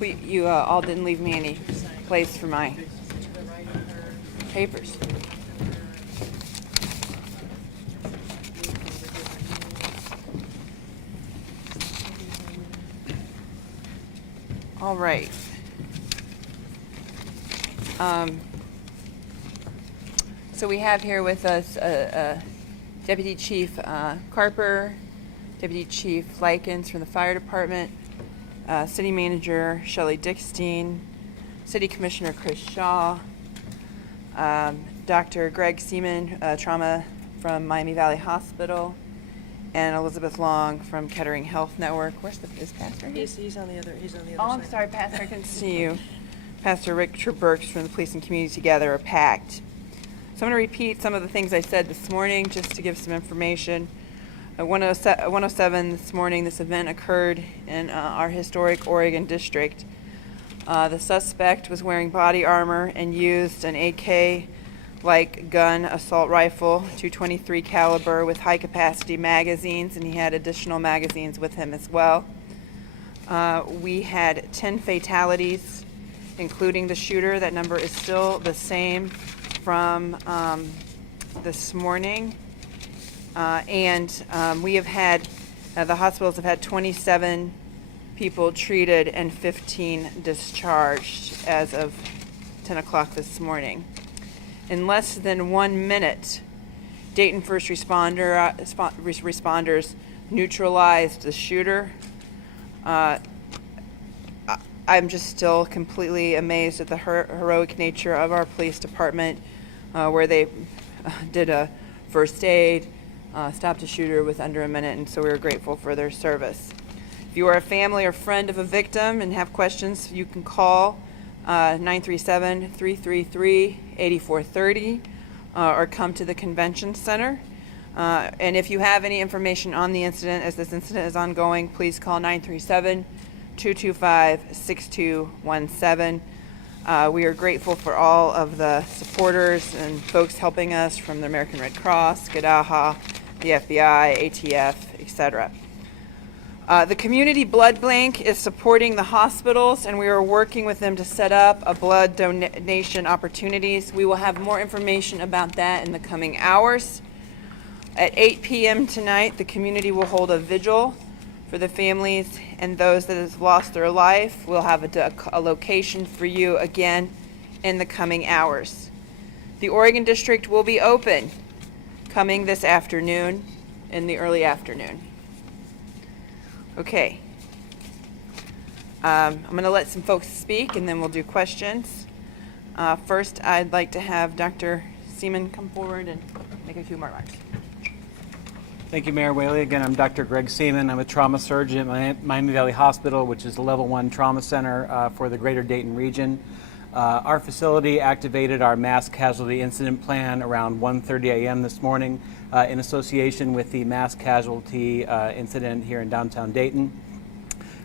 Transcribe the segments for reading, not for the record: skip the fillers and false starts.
You all didn't leave me any place for my papers. All right. So we have here with us Deputy Chief Carper, Deputy Chief Likens from the Fire Department, City Manager Shelley Dickstein, City Commissioner Chris Shaw, Dr. Greg Seaman, trauma from Miami Valley Hospital, and Elizabeth Long from Kettering Health Network. Is Pastor here? He's on the other side. Oh, I'm sorry, Pastor, I couldn't see you. Pastor Richard Burks from the Police and Community Together are packed. So I'm going to repeat some of the things I said this morning just to give some information. At 107 this morning, this event occurred in our historic Oregon district. The suspect was wearing body armor and used an AK-like gun assault rifle, .223 caliber with high-capacity magazines, and he had additional magazines with him as well. We had 10 fatalities, including the shooter. That number is still the same from this morning. We have had, the hospitals have had 27 people treated and 15 discharged as of 10 o'clock this morning. In less than 1 minute, Dayton first responders neutralized the shooter. I'm just still completely amazed at the heroic nature of our police department, where they did a first aid, stopped a shooter with under a minute, and so we're grateful for their service. If you are a family or friend of a victim and have questions, you can call 937-333-8430 or come to the convention center. And if you have any information on the incident, as this incident is ongoing, please call 937-225-6217. We are grateful for all of the supporters and folks helping us from the American Red Cross, GDAHA, the FBI, ATF, etc. The community blood bank is supporting the hospitals, and we are working with them to set up a blood donation opportunities. We will have more information about that in the coming hours. At 8 p.m. tonight, the community will hold a vigil for the families and those that have lost their life. We'll have a location for you again in the coming hours. The Oregon District will be open coming this afternoon in the early afternoon. Okay. I'm going to let some folks speak and then we'll do questions. First, I'd like to have Dr. Seaman come forward and make a few more remarks. Thank you, Mayor Whaley. Again, I'm Dr. Greg Seaman. I'm a trauma surgeon at Miami Valley Hospital, which is the Level 1 trauma center for the greater Dayton region. Our facility activated our mass casualty incident plan around 1:30 a.m. this morning in association with the mass casualty incident here in downtown Dayton.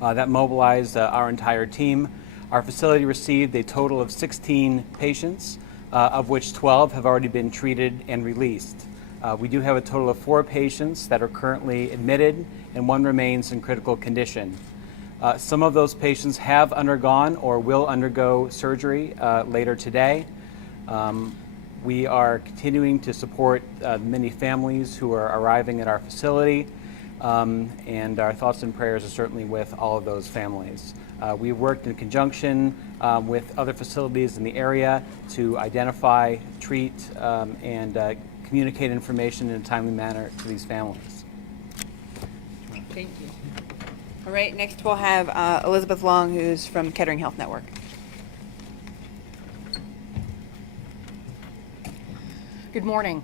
That mobilized our entire team. Our facility received a total of 16 patients, of which 12 have already been treated and released. We do have a total of 4 patients that are currently admitted, and 1 remains in critical condition. Some of those patients have undergone or will undergo surgery later today. We are continuing to support many families who are arriving at our facility, and our thoughts and prayers are certainly with all of those families. We worked in conjunction with other facilities in the area to identify, treat, and communicate information in a timely manner to these families. Thank you. All right, next we'll have Elizabeth Long, who's from Kettering Health Network. Good morning.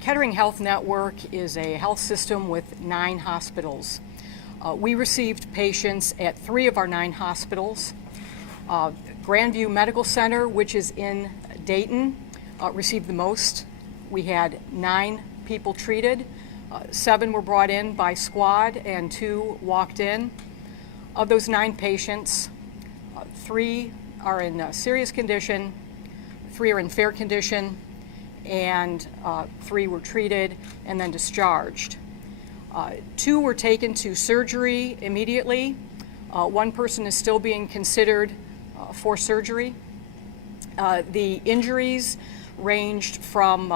Kettering Health Network is a health system with 9 hospitals. We received patients at 3 of our 9 hospitals. Grandview Medical Center, which is in Dayton, received the most. We had 9 people treated. 7 were brought in by squad and 2 walked in. Of those 9 patients, 3 are in serious condition, 3 are in fair condition, and 3 were treated and then discharged. 2 were taken to surgery immediately. One person is still being considered for surgery. The injuries ranged from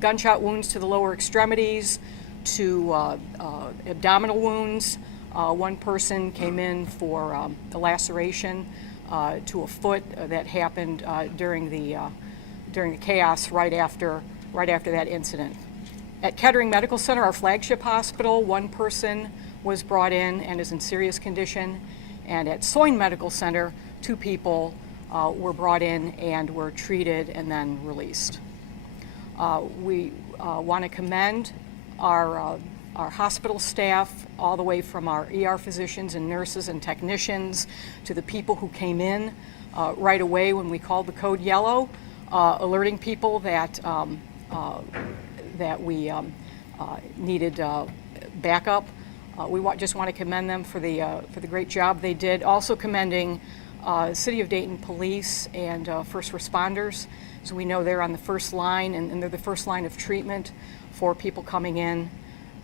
gunshot wounds to the lower extremities to abdominal wounds. One person came in for a laceration to a foot that happened during the chaos right after that incident. At Kettering Medical Center, our flagship hospital, one person was brought in and is in serious condition. And at Soin Medical Center, 2 people were brought in and were treated and then released. We want to commend our hospital staff, all the way from our ER physicians and nurses and technicians to the people who came in right away when we called the code yellow, alerting people that we needed backup. We just want to commend them for the great job they did. Also commending City of Dayton Police and first responders. So we know they're on the first line, and they're the first line of treatment for people coming in.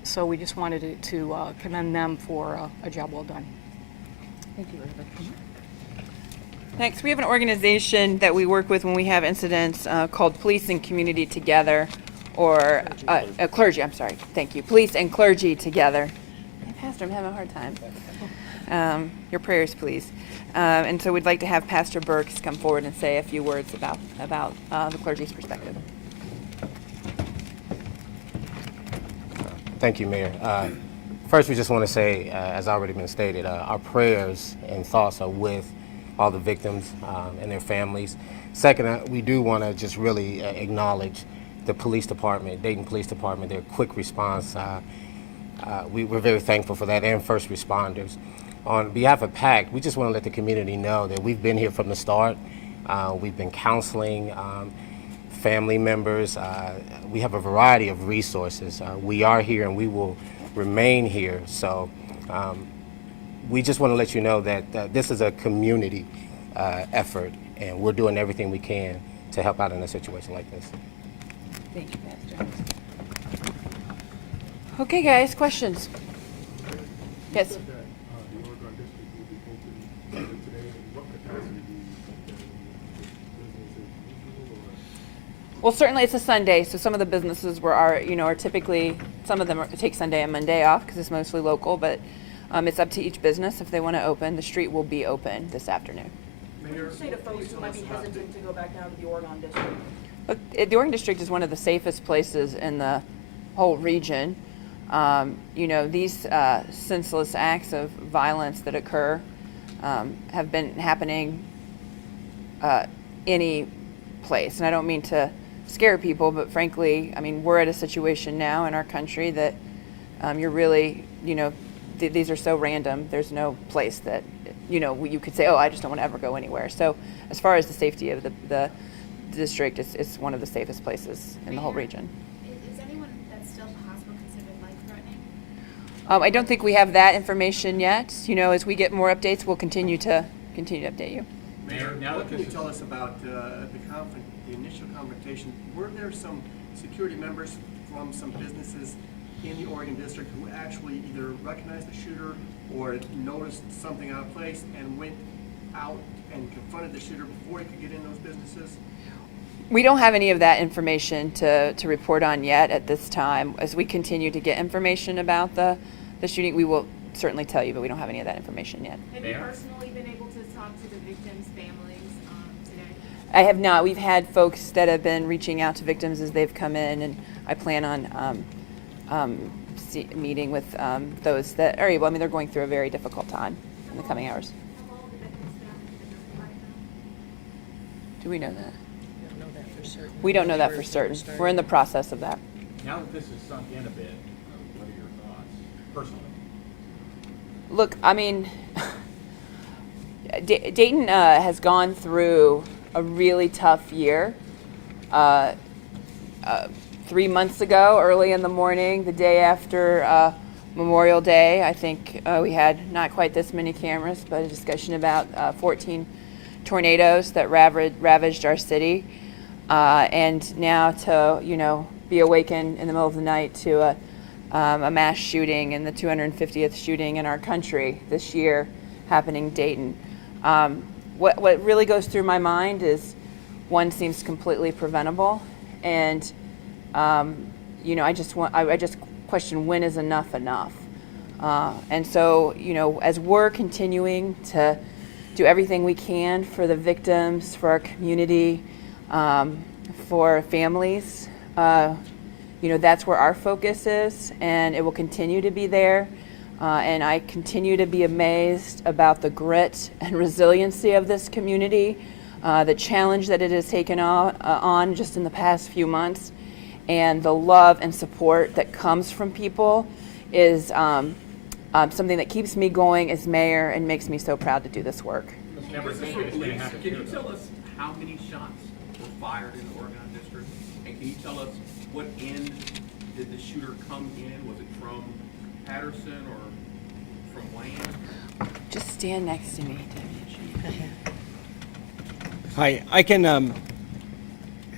So we just wanted to commend them for a job well done. Thank you, Elizabeth. Next, we have an organization that we work with when we have incidents called Police and Community Together, or clergy, I'm sorry, thank you. Police and Clergy Together. Pastor, I'm having a hard time. Your prayers, please. And so we'd like to have Pastor Burks come forward and say a few words about the clergy's perspective. Thank you, Mayor. First, we just want to say, as already been stated, our prayers and thoughts are with all the victims and their families. Second, we do want to just really acknowledge the police department, Dayton Police Department, their quick response. We're very thankful for that, and first responders. On behalf of PAC, we just want to let the community know that we've been here from the start. We've been counseling family members. We have a variety of resources. We are here and we will remain here. So we just want to let you know that this is a community effort, and we're doing everything we can to help out in a situation like this. Thank you, Pastor. Okay, guys, questions? Yes. Well, certainly it's a Sunday, so some of the businesses are typically, some of them take Sunday and Monday off because it's mostly local, but it's up to each business if they want to open. The street will be open this afternoon. Mayor, say to folks who might be hesitant to go back down to the Oregon District. Look, the Oregon District is one of the safest places in the whole region. These senseless acts of violence that occur have been happening any place. And I don't mean to scare people, but frankly, I mean, we're at a situation now in our country that you're really, these are so random. There's no place that, you could say, oh, I just don't want to ever go anywhere. So as far as the safety of the district, it's one of the safest places in the whole region. Is anyone that's still in the hospital considered life-threatening? I don't think we have that information yet. As we get more updates, we'll continue to update you. Mayor, what can you tell us about the initial confrontation? Were there some security members from some businesses in the Oregon District who actually either recognized the shooter or noticed something out of place and went out and confronted the shooter before he could get in those businesses? We don't have any of that information to report on yet at this time. As we continue to get information about the shooting, we will certainly tell you, but we don't have any of that information yet. Have you personally been able to talk to the victims' families today? I have not. We've had folks that have been reaching out to victims as they've come in, and I plan on meeting with those that are able. I mean, they're going through a very difficult time in the coming hours. Have all the victims' families been notified now? Do we know that? Don't know that for certain. We don't know that for certain. We're in the process of that. Now that this has sunk in a bit, what are your thoughts personally? Look, I mean, Dayton has gone through a really tough year. 3 months ago, early in the morning, the day after Memorial Day, I think we had not quite this many cameras, but a discussion about 14 tornadoes that ravaged our city. And now to, be awakened in the middle of the night to a mass shooting and the 250th shooting in our country this year happening in Dayton. What really goes through my mind is one seems completely preventable, and I just question, when is enough enough? And so, as we're continuing to do everything we can for the victims, for our community, for families, that's where our focus is, and it will continue to be there. And I continue to be amazed about the grit and resiliency of this community, the challenge that it has taken on just in the past few months, and the love and support that comes from people is something that keeps me going as mayor and makes me so proud to do this work. Never think it's going to happen. Can you tell us how many shots were fired in the Oregon district? And can you tell us what end did the shooter come in? Was it from Patterson or from Wayne? Just stand next to me, Debbie. Hi, I can,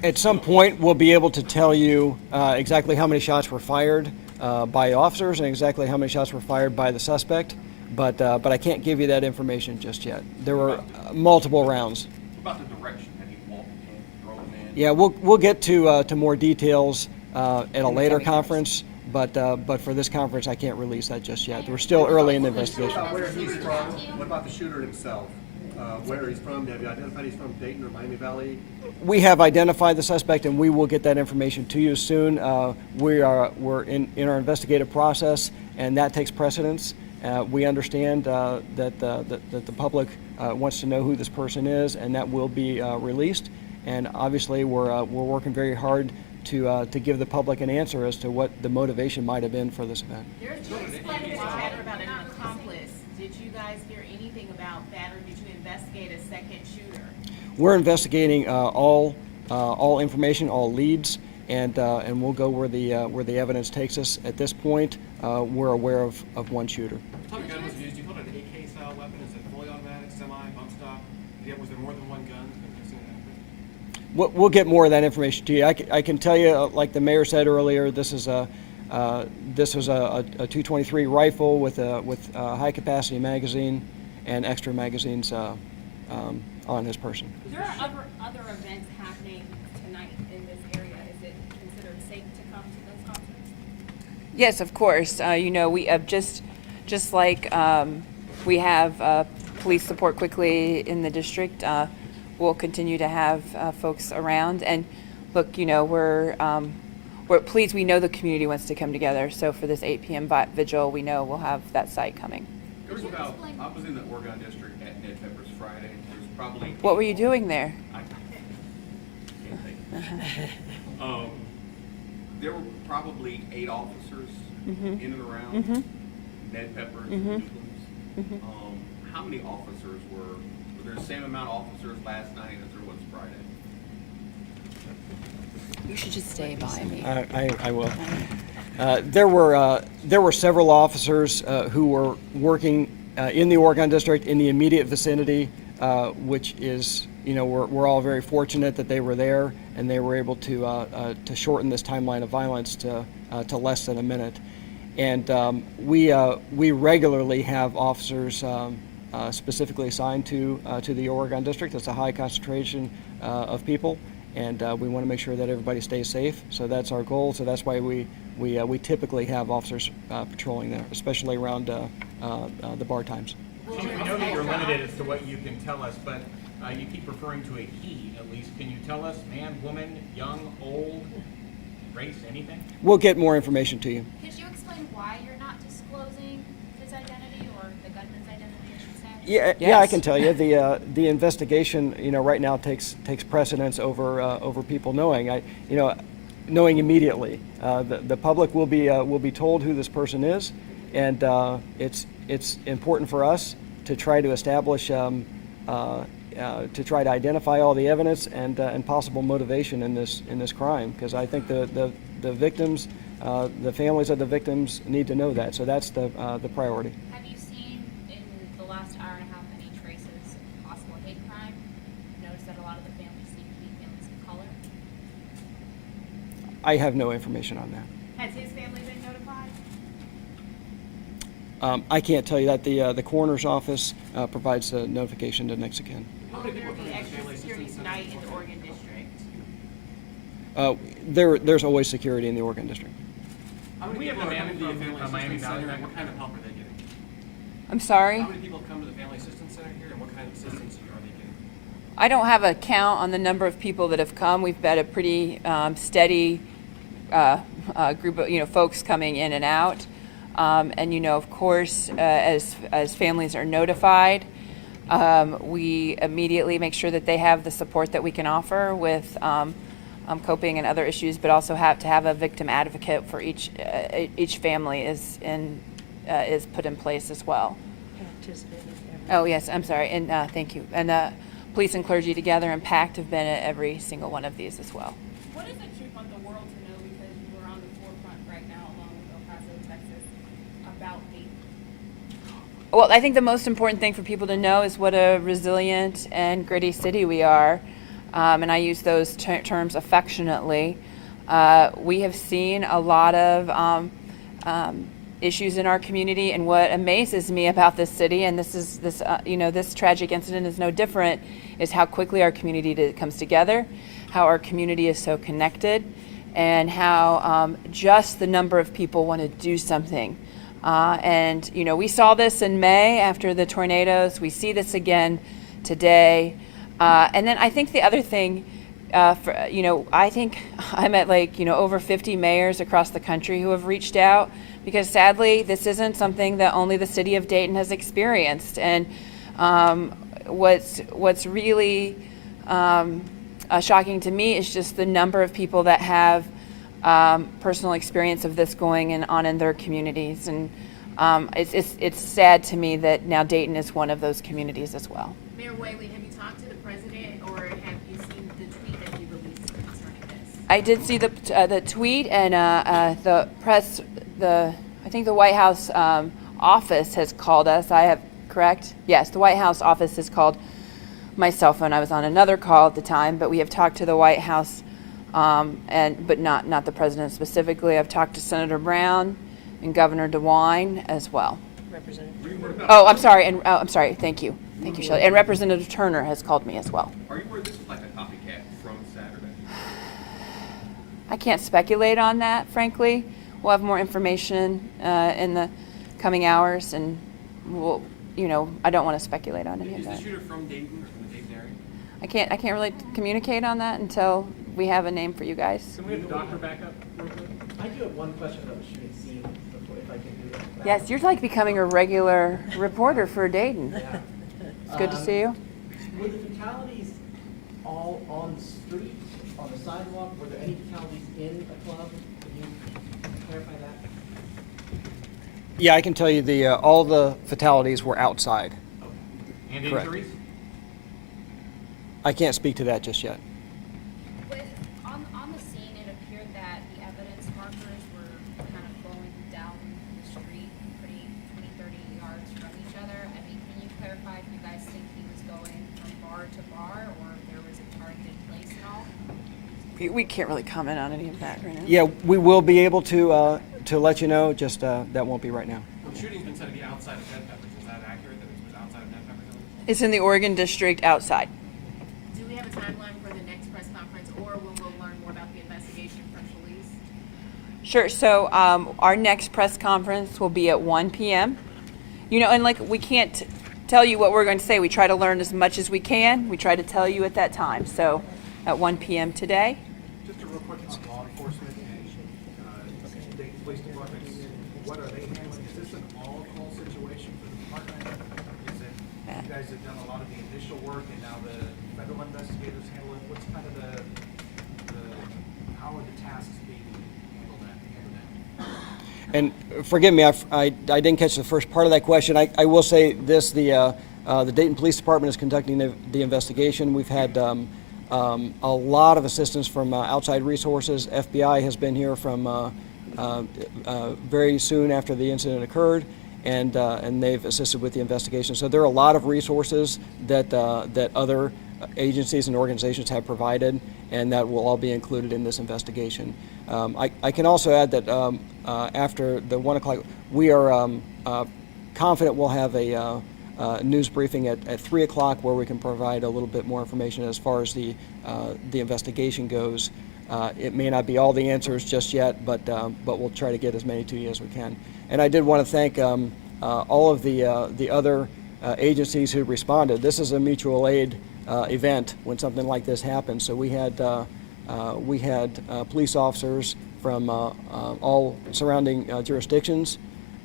at some point, we'll be able to tell you exactly how many shots were fired by officers and exactly how many shots were fired by the suspect, but I can't give you that information just yet. There were multiple rounds. What about the direction? Had he walked in, drove in? Yeah, we'll get to more details at a later conference, but for this conference, I can't release that just yet. We're still early in the investigation. Where he's from, what about the shooter himself? Where he's from, have you identified he's from Dayton or Miami Valley? We have identified the suspect, and we will get that information to you soon. We're in our investigative process, and that takes precedence. We understand that the public wants to know who this person is, and that will be released. And obviously, we're working very hard to give the public an answer as to what the motivation might have been for this event. There's no explaining chatter about an accomplice. Did you guys hear anything about that, or did you investigate a second shooter? We're investigating all information, all leads, and we'll go where the evidence takes us. At this point, we're aware of one shooter. What type of gun was used? You called it an AK style weapon. Is it fully automatic, semi, bump stock? Was there more than one gun? We'll get more of that information to you. I can tell you, like the mayor said earlier, this was a 223 rifle with a high capacity magazine and extra magazines on his person. There are other events happening tonight in this area. Is it considered safe to come to those concerts? Yes, of course. We have just like we have police support quickly in the district. We'll continue to have folks around. And look, we're pleased. We know the community wants to come together. So for this 8 p.m. vigil, we know we'll have that site coming. There was about, I was in the Oregon district at Ned Pepper's Friday. There's probably. What were you doing there? I can't think. There were probably 8 officers in and around Ned Pepper's and Newcomb's. How many officers were there the same amount of officers last night as there was Friday? You should just stay by me. I will. There were several officers who were working in the Oregon district in the immediate vicinity, which is, we're all very fortunate that they were there and they were able to shorten this timeline of violence to less than a minute. And we regularly have officers specifically assigned to the Oregon district. It's a high concentration of people, and we want to make sure that everybody stays safe. So that's our goal. So that's why we typically have officers patrolling there, especially around the bar times. We know that you're limited as to what you can tell us, but you keep referring to a he, at least. Can you tell us man, woman, young, old, race, anything? We'll get more information to you. Could you explain why you're not disclosing his identity, or the gunman's identity, I should say? Yeah, Yes. yeah, I can tell you the investigation, right now takes precedence over people knowing. Knowing immediately. The public will be told who this person is, and it's important for us to try to establish to try to identify all the evidence and possible motivation in this crime, because I think the victims, the families of the victims need to know that. So that's the priority. Have you seen in the last hour and a half any traces of possible hate crime? Notice that a lot of the families seem to be families of color. I have no information on that. Has his family been notified? I can't tell you that. The coroner's office provides a notification to next of kin. How many people Will come there to be the extra Family security Assistance tonight Center? in the Oregon District? There's always security in the Oregon District. How many people are coming to the Family Assistance Center, and what kind of help are they getting? I'm sorry? How many people come to the Family Assistance Center here, and what kind of assistance are they getting? I don't have a count on the number of people that have come. We've had a pretty steady group of folks coming in and out, and of course, as families are notified, we immediately make sure that they have the support that we can offer with coping and other issues, but also have to have a victim advocate for each family is put in place as well. Oh yes, I'm sorry, and thank you. And police and clergy together and PACT have been at every single one of these as well. What is the truth want the world to know, because you are on the forefront right now along with El Paso, Texas, about Dayton? Well, I think the most important thing for people to know is what a resilient and gritty city we are, and I use those terms affectionately. We have seen a lot of issues in our community, and what amazes me about this city, and this tragic incident is no different, is how quickly our community comes together, how our community is so connected, and how just the number of people want to do something. And we saw this in May after the tornadoes. We see this again today. And then I think the other thing, I think I'm at over 50 mayors across the country who have reached out, because sadly this isn't something that only the city of Dayton has experienced. And what's really shocking to me is just the number of people that have personal experience of this going on in their communities. And it's sad to me that now Dayton is one of those communities as well. Mayor Whaley, have you talked to the president, or have you seen the tweet that he released concerning this? I did see the tweet, and the press, I think the White House office has called us. Correct? Yes, the White House office has called my cell phone. I was on another call at the time, but we have talked to the White House, but not the president specifically. I've talked to Senator Brown and Governor DeWine as well. Oh, I'm sorry, and I'm sorry. Thank you, Shelley. And Representative Turner has called me as well. Are you aware this is like a copycat from Saturday? I can't speculate on that, frankly. We'll have more information in the coming hours, and we'll, I don't want to speculate on any of Is the that. shooter from Dayton or from the Dayton area? I can't really communicate on that until we have a name for you guys. Can we have the doctor back up real quick? I do have one question about the shooting scene, if I can do that. Yes, you're like becoming a regular reporter for Dayton. Yeah. It's good to see you. Were the fatalities all on the street, on the sidewalk? Were there any fatalities in a club? Can you clarify that? Yeah, I can tell you all the fatalities were outside. And Correct. injuries? I can't speak to that just yet. On the scene, it appeared that the evidence markers were kind of flowing down the street, pretty 20, 30 yards from each other. I mean, can you clarify if you guys think he was going from bar to bar, or if there was a targeted place at all? We can't really comment on any of that right now. Yeah, we will be able to let you know. Just that won't be right now. Well, the shooting's been said to be outside of Ned Peppers. Is that accurate, that it was outside of Ned Peppers? It's in the Oregon District outside. Do we have a timeline for the next press conference, or will we learn more about the investigation from police? Sure. So our next press conference will be at 1 p.m. And we can't tell you what we're going to say. We try to learn as much as we can. We try to tell you at that time. So at 1 p.m. today. Just a real quick on law enforcement and Dayton Police Department. What are they handling? Is this an all-call situation for the department? Is it, you guys have done a lot of the initial work and now the federal investigators handle it? What's kind of how are the tasks being handled now? And forgive me, I didn't catch the first part of that question. I will say this: the Dayton Police Department is conducting the investigation. We've had a lot of assistance from outside resources. FBI has been here from very soon after the incident occurred, and they've assisted with the investigation. So there are a lot of resources that other agencies and organizations have provided, and that will all be included in this investigation. I can also add that after the 1 o'clock, we are confident we'll have a news briefing at 3 o'clock where we can provide a little bit more information as far as the investigation goes. It may not be all the answers just yet, but we'll try to get as many to you as we can. And I did want to thank all of the other agencies who responded. This is a mutual aid event when something like this happens. So we had police officers from all surrounding jurisdictions,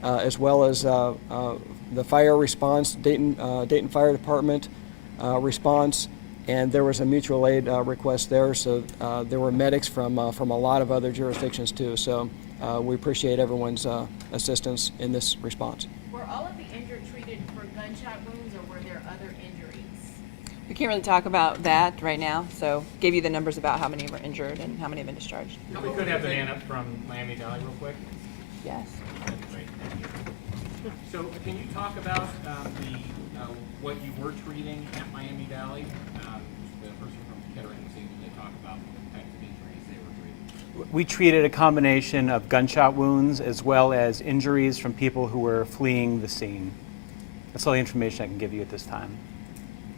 as well as the fire response, Dayton Fire Department response, and there was a mutual aid request there. So there were medics from a lot of other jurisdictions too. So we appreciate everyone's assistance in this response. Were all of the injured treated for gunshot wounds, or were there other injuries? We can't really talk about that right now, so gave you the numbers about how many were injured and how many have been discharged. We could have the man up from Miami Valley real quick. Yes. Great, thank you. So can you talk about what you were treating at Miami Valley? The person from Kettering was able to talk about what types of injuries they were treating. We treated a combination of gunshot wounds as well as injuries from people who were fleeing the scene. That's all the information I can give you at this time.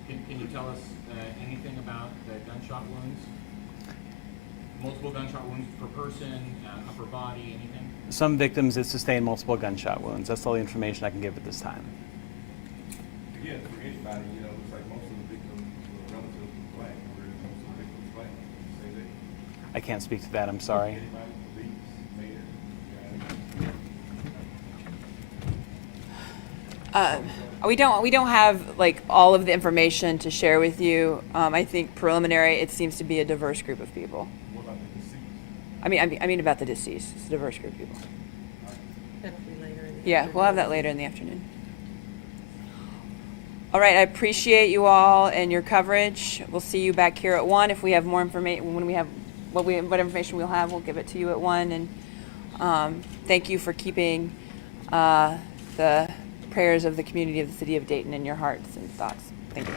Can you tell us anything about the gunshot wounds? Multiple gunshot wounds per person, upper body, anything? Some victims that sustained multiple gunshot wounds. That's all the information I can give at this time. Again, for anybody, it looks like most of the victims were relatively black. Were most of the victims black? Say that. I can't speak to that, I'm sorry. Anybody, police, mayor, We don't have like all of the information to share with you. I think preliminary, it seems to be a diverse group of people. what about the deceased? I mean about the deceased. It's a diverse group of people. Yeah, we'll have that later in the afternoon. All right, I appreciate you all and your coverage. We'll see you back here at 1. If we have more information, when we have what information we'll have, we'll give it to you at 1. And thank you for keeping the prayers of the community of the city of Dayton in your hearts and thoughts. Thank you.